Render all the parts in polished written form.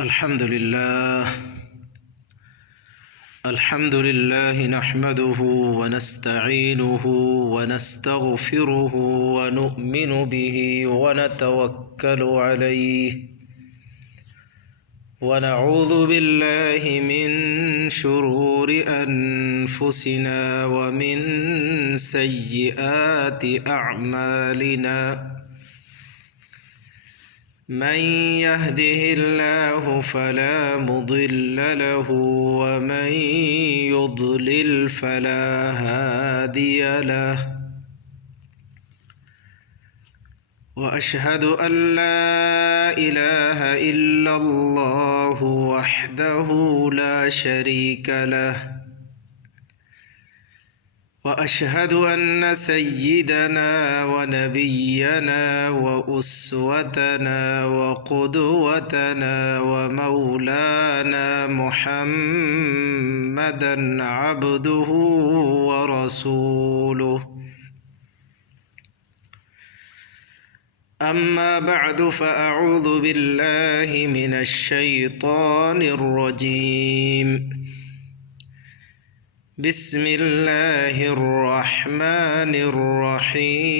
الحمد لله نحمده ونستعينه ونستغفره ونؤمن به ونتوكل عليه ونعوذ بالله من شرور أنفسنا ومن سيئات أعمالنا من يهده الله فلا مضل له ومن يضلل فلا هادي له وأشهد أن لا إله إلا الله وحده لا شريك له وأشهد أن سيدنا ونبينا وأسوتنا وقدوتنا ومولانا محمدًا عبده ورسوله أما بعد فأعوذ بالله من الشيطان الرجيم بسم الله الرحمن الرحيم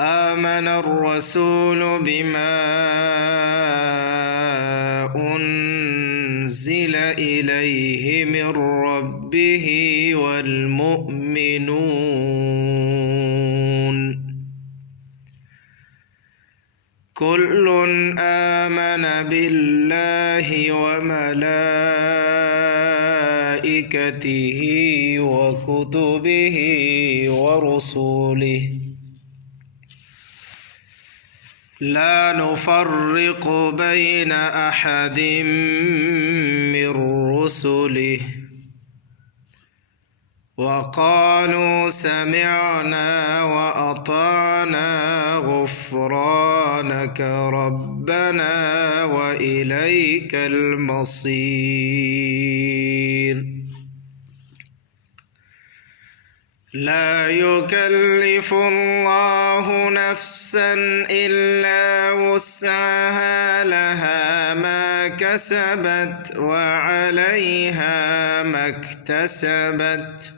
آمن الرسول بما أنزل إليه من ربه والمؤمنون كل آمن بالله وملائكته وكتبه ورسله لا نفرق بين أحد من رسله وقالوا سمعنا وأطعنا غفرانك ربنا وإليك المصير لا يكلف الله نفسا إلا وسعها لها ما كسبت وعليها ما اكتسبت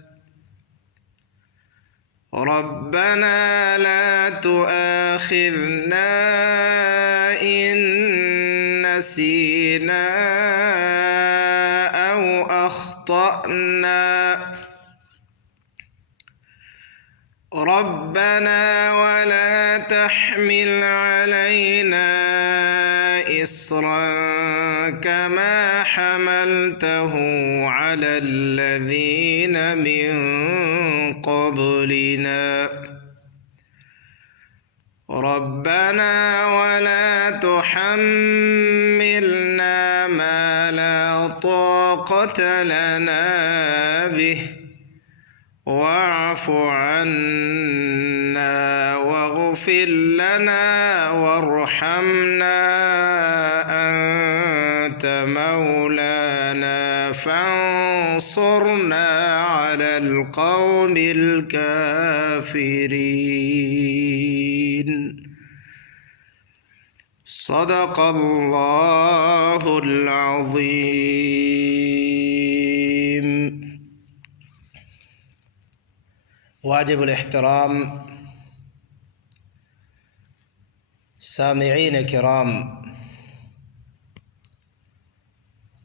ربنا لا تؤاخذنا إن نسينا أو أخطأنا ربنا ولا تحمل علينا إصرا كما حملته على الذين من قبلنا ربنا ولا تحملنا ما لا طاقة لنا به واعف عنا واغفر لنا وارحمنا أنت مولانا فانصرنا على القوم الكافرين صدق الله العظيم. واجب الاحترام سامعین کرام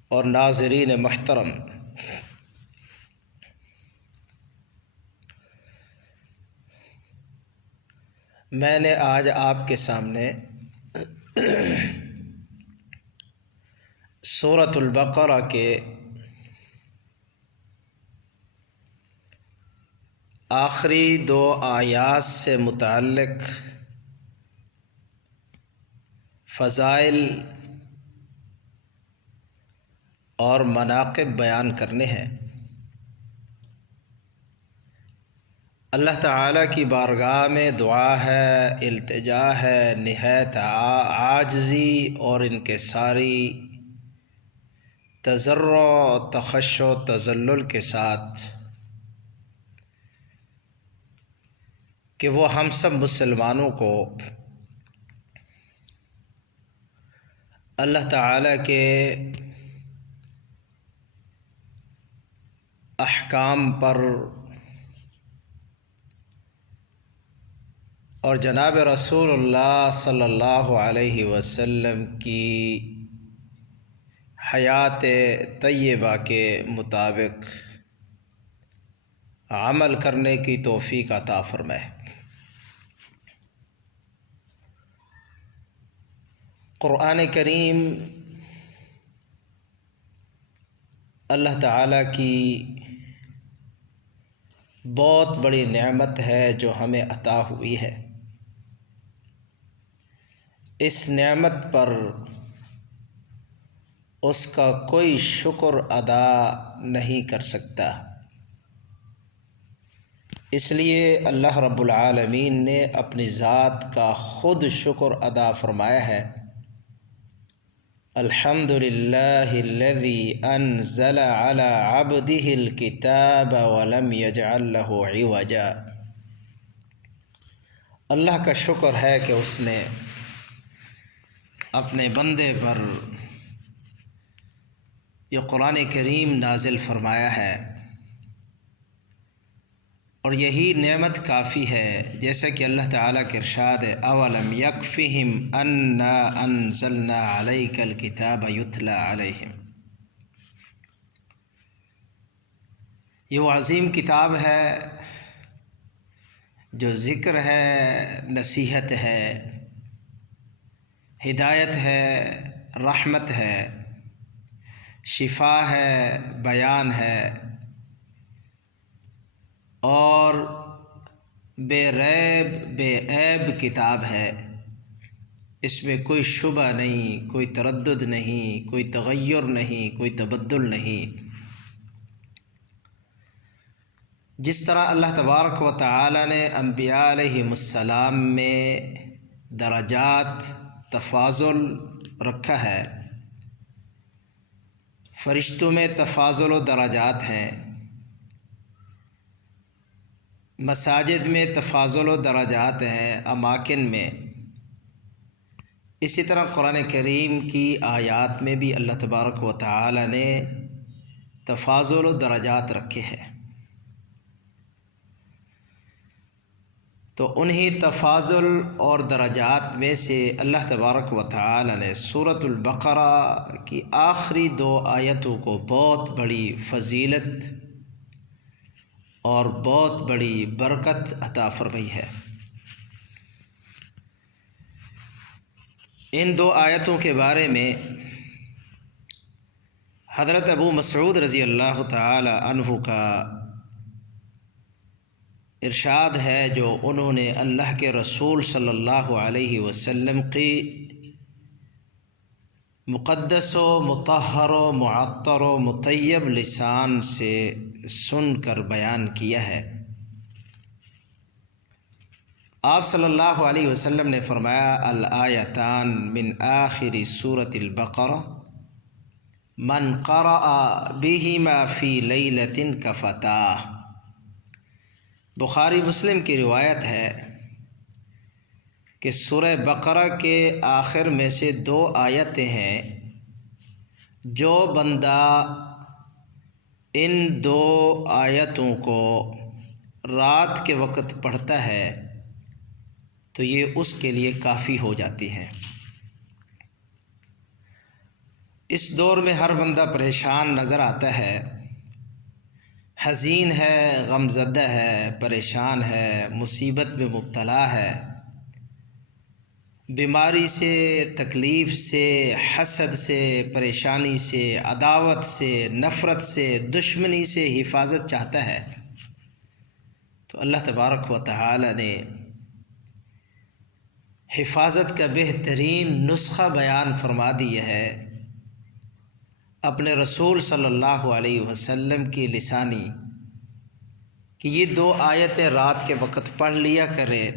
اور ناظرین محترم، میں نے آج آپ کے سامنے سورۃ البقرہ کے آخری 2 آیات سے متعلق فضائل اور مناقب بیان کرنے ہیں۔ اللہ تعالیٰ کی بارگاہ میں دعا ہے، التجا ہے، نہایت عاجزی اور انکساری، تضرع، تخشع، تذلل کے ساتھ کہ وہ ہم سب مسلمانوں کو اللہ تعالیٰ کے احکام پر اور جناب رسول اللہ صلی اللہ علیہ وسلم کی حیات طیبہ کے مطابق عمل کرنے کی توفیق عطا فرمائے۔ قرآن کریم اللہ تعالیٰ کی بہت بڑی نعمت ہے جو ہمیں عطا ہوئی ہے۔ اس نعمت پر اس کا کوئی شکر ادا نہیں کر سکتا، اس لیے اللہ رب العالمین نے اپنی ذات کا خود شکر ادا فرمایا ہے۔ الحمد للہ الذی انزل علی عبدہ الکتاب ولم یجعل لہ عوجا۔ اللہ کا شکر ہے کہ اس نے اپنے بندے پر یہ قرآن کریم نازل فرمایا ہے، اور یہی نعمت کافی ہے، جیسا کہ اللہ تعالیٰ کے ارشاد ہے اولم یکفہم انا انزلنا علیک الکتاب یتلی علیہم۔ یہ وہ عظیم کتاب ہے جو ذکر ہے، نصیحت ہے، ہدایت ہے، رحمت ہے، شفا ہے، بیان ہے، اور بے ریب بے عیب کتاب ہے۔ اس میں کوئی شبہ نہیں، کوئی تردد نہیں، کوئی تغیر نہیں، کوئی تبدل نہیں۔ جس طرح اللہ تبارک و تعالی نے انبیاء علیہم السلام میں درجات تفاضل رکھا ہے، فرشتوں میں تفاضل و درجات ہیں، مساجد میں تفاضل و درجات ہیں، اماکن میں، اسی طرح قرآن کریم کی آیات میں بھی اللہ تبارک و تعالی نے تفاضل و درجات رکھے ہیں۔ تو انہی تفاضل اور درجات میں سے اللہ تبارک و تعالی نے سورۃ البقرہ کی آخری 2 آیتوں کو بہت بڑی فضیلت اور بہت بڑی برکت عطا فرمائی ہے۔ ان 2 آیتوں کے بارے میں حضرت ابو مسعود رضی اللہ تعالی عنہ کا ارشاد ہے، جو انہوں نے اللہ کے رسول صلی اللہ علیہ وسلم کی مقدس و مطہر و معطر و مطیب لسان سے سن کر بیان کیا ہے۔ آپ صلی اللہ علیہ وسلم نے فرمایا الآیتان من آخر سورۃ البقرہ من قرأ بہما فی لیلۃ کفتاہ۔ بخاری مسلم کی روایت ہے کہ سورہ بقرہ کے آخر میں سے 2 آیتیں ہیں، جو بندہ ان 2 آیتوں کو رات کے وقت پڑھتا ہے تو یہ اس کے لیے کافی ہو جاتی ہے۔ اس دور میں ہر بندہ پریشان نظر آتا ہے، حزین ہے، غم زدہ ہے، پریشان ہے، مصیبت میں مبتلا ہے، بیماری سے، تکلیف سے، حسد سے، پریشانی سے، عداوت سے، نفرت سے، دشمنی سے حفاظت چاہتا ہے۔ تو اللہ تبارک و تعالی نے حفاظت کا بہترین نسخہ بیان فرما دیا ہے اپنے رسول صلی اللہ علیہ وسلم کی لسانی، کہ یہ 2 آیتیں رات کے وقت پڑھ لیا کرے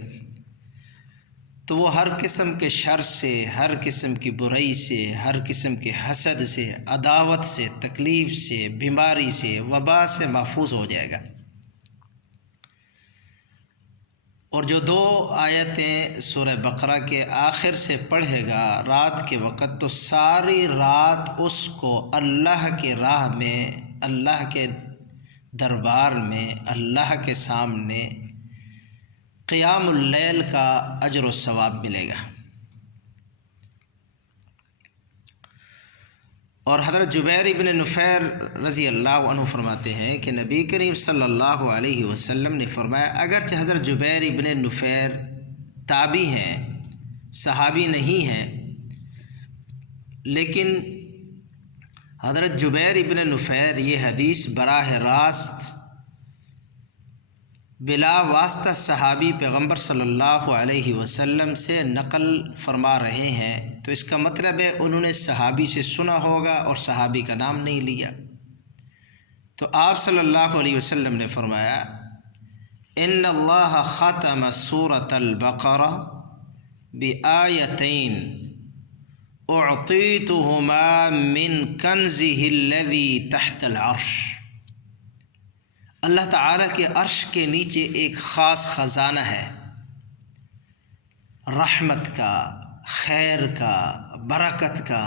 تو وہ ہر قسم کے شر سے، ہر قسم کی برائی سے، ہر قسم کے حسد سے، عداوت سے، تکلیف سے، بیماری سے، وبا سے محفوظ ہو جائے گا۔ اور جو 2 آیتیں سورہ بقرہ کے آخر سے پڑھے گا رات کے وقت، تو ساری رات اس کو اللہ کے راہ میں، اللہ کے دربار میں، اللہ کے سامنے قیام اللیل کا اجر و ثواب ملے گا۔ اور حضرت جبیر ابن نفیر رضی اللہ عنہ فرماتے ہیں کہ نبی کریم صلی اللہ علیہ وسلم نے فرمایا، اگرچہ حضرت جبیر ابن نفیر تابعی ہیں، صحابی نہیں ہیں، لیکن حضرت جبیر ابن نفیر یہ حدیث براہ راست بلا واسطہ صحابی پیغمبر صلی اللہ علیہ وسلم سے نقل فرما رہے ہیں، تو اس کا مطلب ہے انہوں نے صحابی سے سنا ہوگا اور صحابی کا نام نہیں لیا۔ تو آپ صلی اللہ علیہ وسلم نے فرمایا، ان اللہ ختم سورۃ البقرہ بآیتین اعطیتہما من کنزہ الذی تحت العرش۔ اللہ تعالیٰ کے عرش کے نیچے ایک خاص خزانہ ہے، رحمت کا، خیر کا، برکت کا۔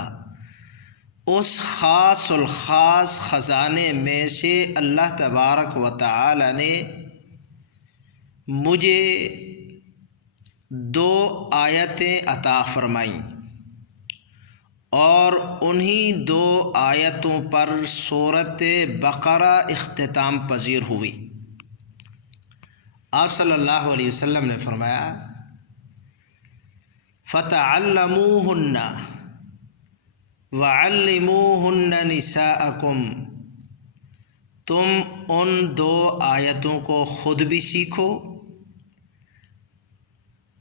اس خاص الخاص خزانے میں سے اللہ تبارک و تعالی نے مجھے 2 آیتیں عطا فرمائیں، اور انہی 2 آیتوں پر سورۃ بقرہ اختتام پذیر ہوئی۔ آپ صلی اللہ علیہ وسلم نے فرمایا، فَتَعَلَّمُوهُنَّ وَعَلِّمُوهُنَّ نِسَاءَكُمْ۔ تم ان 2 آیتوں کو خود بھی سیکھو،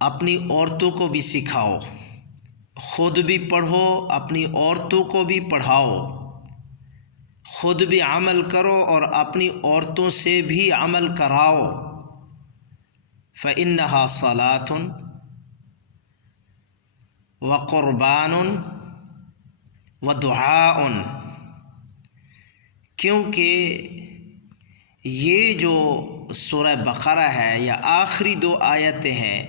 اپنی عورتوں کو بھی سکھاؤ، خود بھی پڑھو، اپنی عورتوں کو بھی پڑھاؤ، خود بھی عمل کرو اور اپنی عورتوں سے بھی عمل کراؤ۔ فَإِنَّهَا صَلَاةٌ وَقُرْبَانٌ وَدُعَاءٌ۔ کیونکہ یہ جو سورہ بقرہ ہے یا آخری 2 آیتیں ہیں،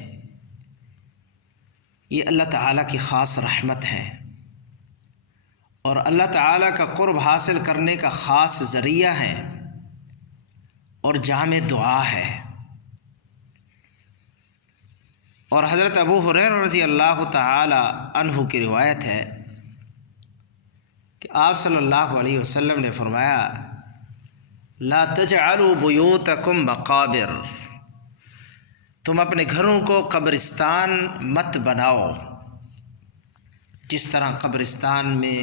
یہ اللہ تعالیٰ کی خاص رحمت ہے اور اللہ تعالیٰ کا قرب حاصل کرنے کا خاص ذریعہ ہے اور جامع دعا ہے۔ اور حضرت ابو ہریرہ رضی اللہ تعالی عنہ کی روایت ہے کہ آپ صلی اللہ علیہ وسلم نے فرمایا، لا تجعلوا بیوتکم مقابر۔ تم اپنے گھروں کو قبرستان مت بناؤ۔ جس طرح قبرستان میں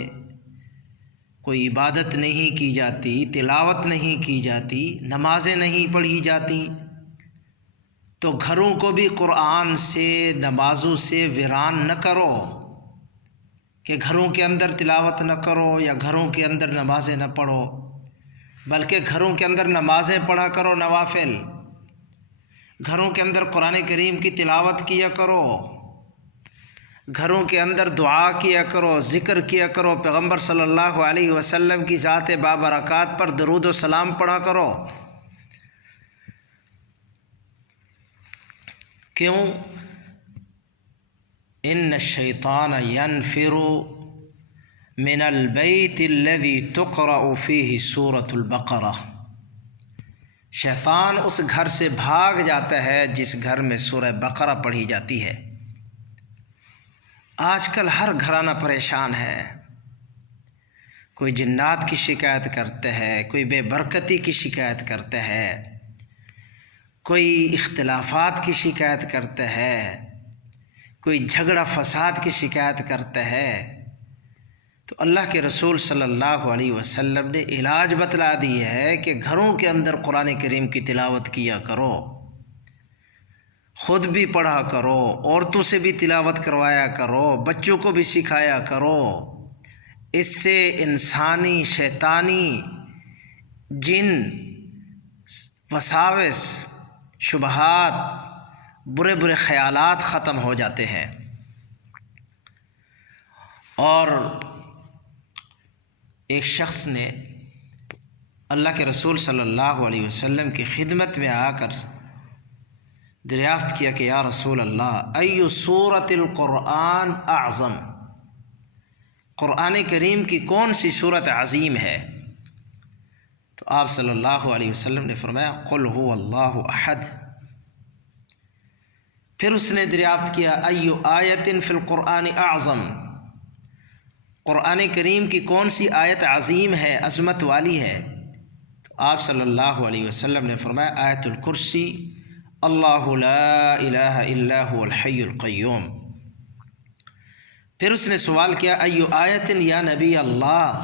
کوئی عبادت نہیں کی جاتی، تلاوت نہیں کی جاتی، نمازیں نہیں پڑھی جاتی، تو گھروں کو بھی قرآن سے، نمازوں سے ویران نہ کرو کہ گھروں کے اندر تلاوت نہ کرو یا گھروں کے اندر نمازیں نہ پڑھو، بلکہ گھروں کے اندر نمازیں پڑھا کرو، نوافل۔ گھروں کے اندر قرآن کریم کی تلاوت کیا کرو، گھروں کے اندر دعا کیا کرو، ذکر کیا کرو، پیغمبر صلی اللہ علیہ وسلم کی ذات بابرکات پر درود و سلام پڑھا کرو۔ کیوں؟ ان الشیطان ینفر من البیت الذی تقرأ فیہ سورۃ البقرہ۔ شیطان اس گھر سے بھاگ جاتا ہے جس گھر میں سورہ بقرہ پڑھی جاتی ہے۔ آج کل ہر گھرانہ پریشان ہے، کوئی جنات کی شکایت کرتا ہے، کوئی بے برکتی کی شکایت کرتا ہے، کوئی اختلافات کی شکایت کرتا ہے، کوئی جھگڑا فساد کی شکایت کرتا ہے۔ تو اللہ کے رسول صلی اللہ علیہ وسلم نے علاج بتلا دی ہے کہ گھروں کے اندر قرآن کریم کی تلاوت کیا کرو، خود بھی پڑھا کرو، عورتوں سے بھی تلاوت کروایا کرو، بچوں کو بھی سکھایا کرو۔ اس سے انسانی، شیطانی، جن، وساوس، شبہات، برے برے خیالات ختم ہو جاتے ہیں۔ اور ایک شخص نے اللہ کے رسول صلی اللہ علیہ وسلم کی خدمت میں آ کر دریافت کیا کہ یا رسول اللہ ای سورۃ القرآن اعظم، قرآن کریم کی کون سی صورت عظیم ہے؟ تو آپ صلی اللہ علیہ وسلم نے فرمایا قل هو اللہ احد۔ پھر اس نے دریافت کیا ای آیت فی القرآن اعظم، قرآن کریم کی کون سی آیت عظیم ہے، عظمت والی ہے؟ تو آپ صلی اللہ علیہ وسلم نے فرمایا آیت الکرسی، اللہ لا الہ الا هو الحی القیوم۔ پھر اس نے سوال کیا ای آیت یا نبی اللہ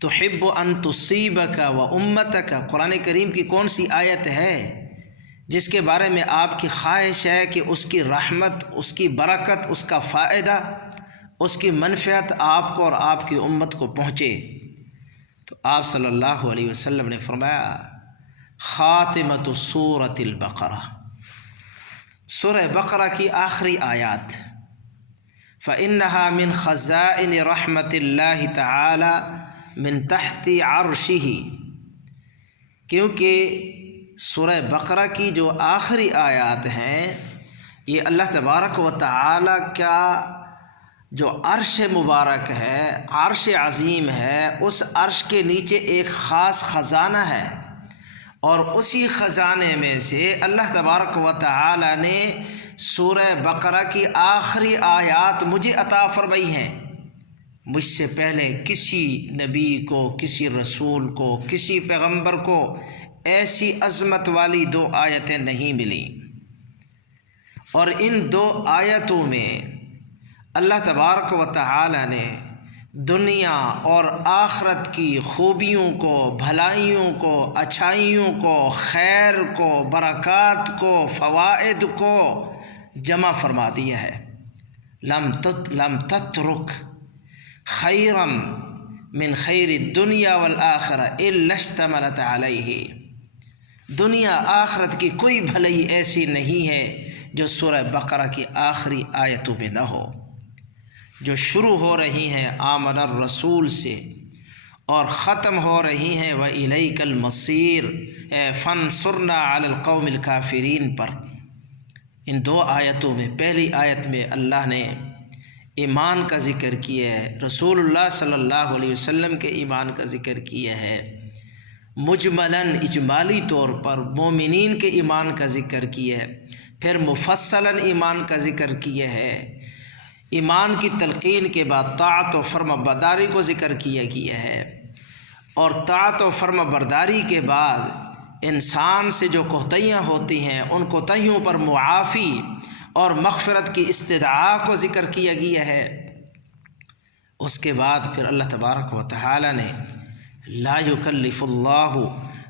تحب ان تصیبک و امتک، قرآن کریم کی کون سی آیت ہے جس کے بارے میں آپ کی خواہش ہے کہ اس کی رحمت، اس کی برکت، اس کا فائدہ، اس کی منفعت آپ کو اور آپ کی امت کو پہنچے؟ تو آپ صلی اللہ علیہ وسلم نے فرمایا خاتمۃ سورۃ البقرہ، سورہ بقرہ کی آخری آیات، فإنها من خزائن رحمت اللہ تعالی من تحت عرشہ، کیونکہ سورہ بقرہ کی جو آخری آیات ہیں یہ اللہ تبارک و تعالی کا جو عرش مبارک ہے، عرش عظیم ہے، اس عرش کے نیچے ایک خاص خزانہ ہے، اور اسی خزانے میں سے اللہ تبارک و تعالی نے سورہ بقرہ کی آخری آیات مجھے عطا فرمائی ہیں۔ مجھ سے پہلے کسی نبی کو، کسی رسول کو، کسی پیغمبر کو ایسی عظمت والی 2 آیتیں نہیں ملیں، اور ان 2 آیتوں میں اللہ تبارک و تعالی نے دنیا اور آخرت کی خوبیوں کو، بھلائیوں کو، اچھائیوں کو، خیر کو، برکات کو، فوائد کو جمع فرما دیا ہے۔ لم تترک خیرا من خیر الدنیا والآخرہ الا اشتملت علیہ، دنیا آخرت کی کوئی بھلائی ایسی نہیں ہے جو سورہ بقرہ کی آخری آیتوں میں نہ ہو، جو شروع ہو رہی ہیں آمن الرسول سے اور ختم ہو رہی ہیں وَإِلَيْكَ الْمَصِيرُ فَانصُرْنَا عَلَى الْقَوْمِ الْكَافِرِينَ پر۔ ان 2 آیتوں میں پہلی آیت میں اللہ نے ایمان کا ذکر کیا ہے، رسول اللہ صلی اللہ علیہ وسلم کے ایمان کا ذکر کیا ہے، مجملاً اجمالی طور پر مومنین کے ایمان کا ذکر کیا ہے، پھر مفصلاً ایمان کا ذکر کیا ہے، ایمان کی تلقین کے بعد طاعت و فرما برداری کو ذکر کیا گیا ہے، اور طاعت و فرما برداری کے بعد انسان سے جو کوتاہیاں ہوتی ہیں ان کوتاہیوں پر معافی اور مغفرت کی استدعا کو ذکر کیا گیا ہے۔ اس کے بعد پھر اللہ تبارک و تعالی نے لا یکلف اللہ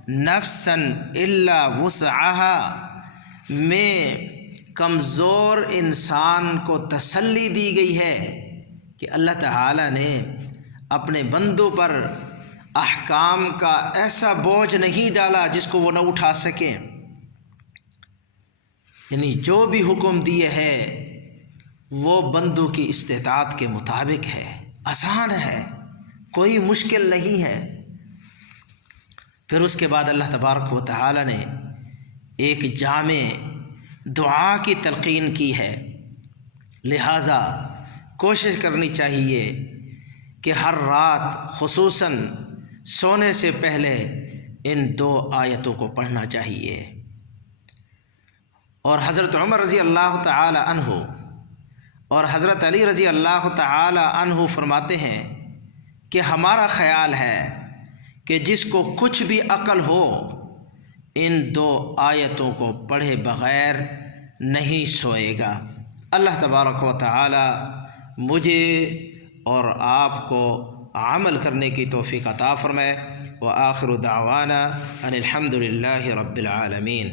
نفسا الا وسعها میں کمزور انسان کو تسلی دی گئی ہے کہ اللہ تعالی نے اپنے بندوں پر احکام کا ایسا بوجھ نہیں ڈالا جس کو وہ نہ اٹھا سکیں، یعنی جو بھی حکم دیے ہے وہ بندوں کی استطاعت کے مطابق ہے، آسان ہے، کوئی مشکل نہیں ہے۔ پھر اس کے بعد اللہ تبارک و تعالی نے ایک جامع دعا کی تلقین کی ہے، لہٰذا کوشش کرنی چاہیے کہ ہر رات خصوصاً سونے سے پہلے ان 2 آیتوں کو پڑھنا چاہیے۔ اور حضرت عمر رضی اللہ تعالی عنہ اور حضرت علی رضی اللہ تعالی عنہ فرماتے ہیں کہ ہمارا خیال ہے کہ جس کو کچھ بھی عقل ہو ان 2 آیتوں کو پڑھے بغیر نہیں سوئے گا۔ اللہ تبارک و تعالی مجھے اور آپ کو عمل کرنے کی توفیق عطا فرمائے۔ وآخر دعوانا ان الحمد للہ رب العالمین۔